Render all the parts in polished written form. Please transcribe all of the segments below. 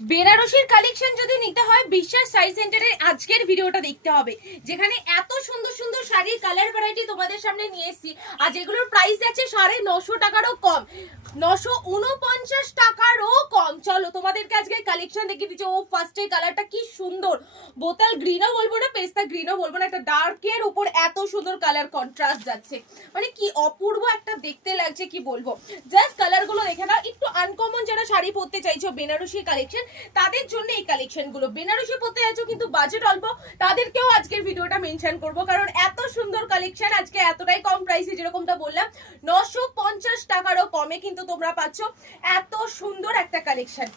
বেনারসির collection যদি নিতে হয় বিশ্বাস শাড়ি সেন্টারের আজকের ভিডিওটা দেখতে হবে, যেখানে এত সুন্দর সুন্দর শাড়ির কালার ভ্যারাইটি তোমাদের সামনে নিয়ে এসেছি। আর যেগুলোর প্রাইস আছে 950 টাকারও কম, 949 টাকারও কম। চলো তোমাদেরকে আজকে কালেকশন দেখিয়ে দিচ্ছি। ও ফার্স্টে কালারটা কি সুন্দর, বোতল গ্রিনও বলবো না, পেস্তা গ্রিনও বলবো না, একটা ডার্কের উপর এত সুন্দর কালার কন্ট্রাস্ট যাচ্ছে, মানে কি অপূর্ব একটা দেখতে লাগছে, কি বলবো। জাস্ট কালারগুলো দেখে নাও। একটু আনকমন যারা শাড়ি পরতে চাইছো বেনারসি কালেকশন, তাদের জন্য এই কালেকশন গুলো। বেনারসি পড়তে যাচ্ছ কিন্তু বাজেট অল্প, তাদেরকেও আজকের ভিডিওটা মেনশন করব, কারণ এত সুন্দর কালেকশন আজকে এতটাই কম প্রাইসে, যেরকমটা বললাম 950 টাকারও কমে কিন্তু তোমরা পাচ্ছ এত সুন্দর একটা কালেকশন।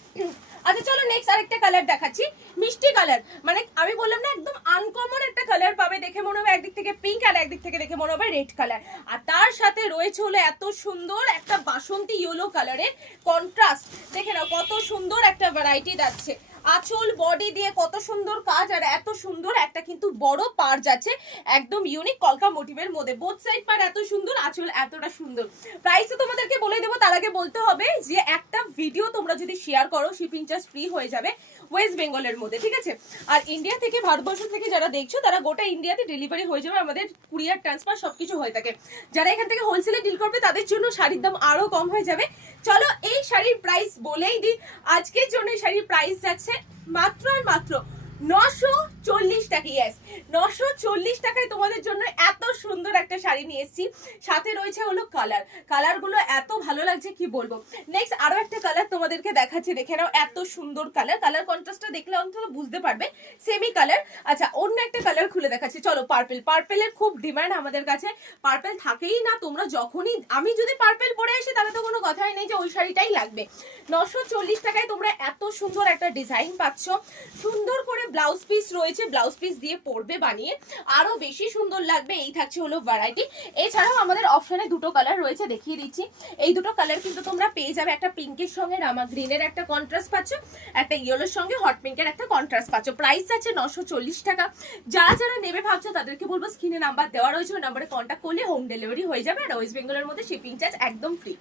আচ্ছা চলো নেক্সট আরেকটা কালার দেখাচ্ছি, মিষ্টি কালার। মানে আমি বললাম না একদম আনকমন একটা কালার পাবে, দেখে মনে হবে একদিক থেকে পিঙ্ক আর একদিক থেকে দেখে মনে হবে রেড কালার। আর তার সাথে রয়েছে হলো এত সুন্দর একটা বাসন্তী ইয়েলো কালারের কন্ট্রাস্ট। দেখে নাও কত সুন্দর একটা ভ্যারাইটি যাচ্ছে। আঁচল বডি দিয়ে কত সুন্দর কাজ, আর এত সুন্দর একটা কিন্তু বড় পার যাচ্ছে, একদম ইউনিক কলকা মোটিভের মধ্যে। বোথ সাইড পার এত সুন্দর, আঁচল এতটা সুন্দর। প্রাইসও তোমাদেরকে বলে দেবো, তার আগে বলতে হবে যে একটা ভিডিও তোমরা যদি শেয়ার করো শিপিং চার্জ ফ্রি হয়ে যাবে ওয়েস্ট বেঙ্গলের মধ্যে, ঠিক আছে। আর ইন্ডিয়া থেকে, ভারতবর্ষ থেকে যারা দেখছো তারা গোটা ইন্ডিয়াতে ডেলিভারি হয়ে যাবে, আমাদের কুরিয়ার ট্রান্সফার সবকিছু হয়ে থাকে। যারা এখান থেকে হোলসেলে ডিল করবে তাদের জন্য শাড়ির দাম আরো কম হয়ে যাবে। চলো এই শাড়ির প্রাইস বলেই দিই, আজকের জন্য এই শাড়ির প্রাইস যাচ্ছে মাত্র আর মাত্র 940 টাকা। ইয়েস, 940 টাকায় তোমাদের জন্য এত সুন্দর একটা শাড়ি নিয়ে এসেছি। সাথে রয়েছে হলো কালারগুলো এত ভালো লাগছে কি বলবো। নেক্সট আরো একটা কালার তোমাদেরকে দেখাচ্ছি, দেখে নাও এত সুন্দর কালার কন্ট্রাস্টটা দেখলে অন্তত বুঝতে পারবে সেমি কালার। আচ্ছা অন্য একটা কালার খুলে দেখাচ্ছি, চলো পার্পেলের খুব ডিমান্ড আমাদের কাছে, পার্পেল থাকেই না। তোমরা যখনই, আমি যদি পার্পেল পরে আসি তাহলে তো কোনো কথাই নেই যে ওই শাড়িটাই লাগবে। 940 টাকায় তোমরা এত সুন্দর একটা ডিজাইন পাচ্ছ, সুন্দর করে ব্লাউজ পিস রয়েছে, ব্লাউজ পিস দিয়ে পরবে বানিয়ে আরো বেশি সুন্দর লাগবে। এই থাকছে হলো ভ্যারাইটি। এছাড়াও আমাদের অপশনে দুটো কালার রয়েছে, দেখিয়ে দিচ্ছি। এই দুটো কালার কিন্তু তোমরা পেয়ে যাবে, একটা পিঙ্কের সঙ্গে রামা গ্রিনের একটা কন্ট্রাস্ট পাচ্ছ, একটা ইয়েলোর সঙ্গে হট পিঙ্কের একটা কন্ট্রাস্ট পাচ্ছ। প্রাইস আছে 940 টাকা। যারা যারা নেবে ভাবছো তাদেরকে বলবো স্ক্রিনে নাম্বার দেওয়া রয়েছে, ওই নাম্বারে কন্ট্যাক্ট করলে হোম ডেলিভারি হয়ে যাবে, আর ওয়েস্ট বেঙ্গলের মধ্যে শিপিং চার্জ একদম ফ্রি।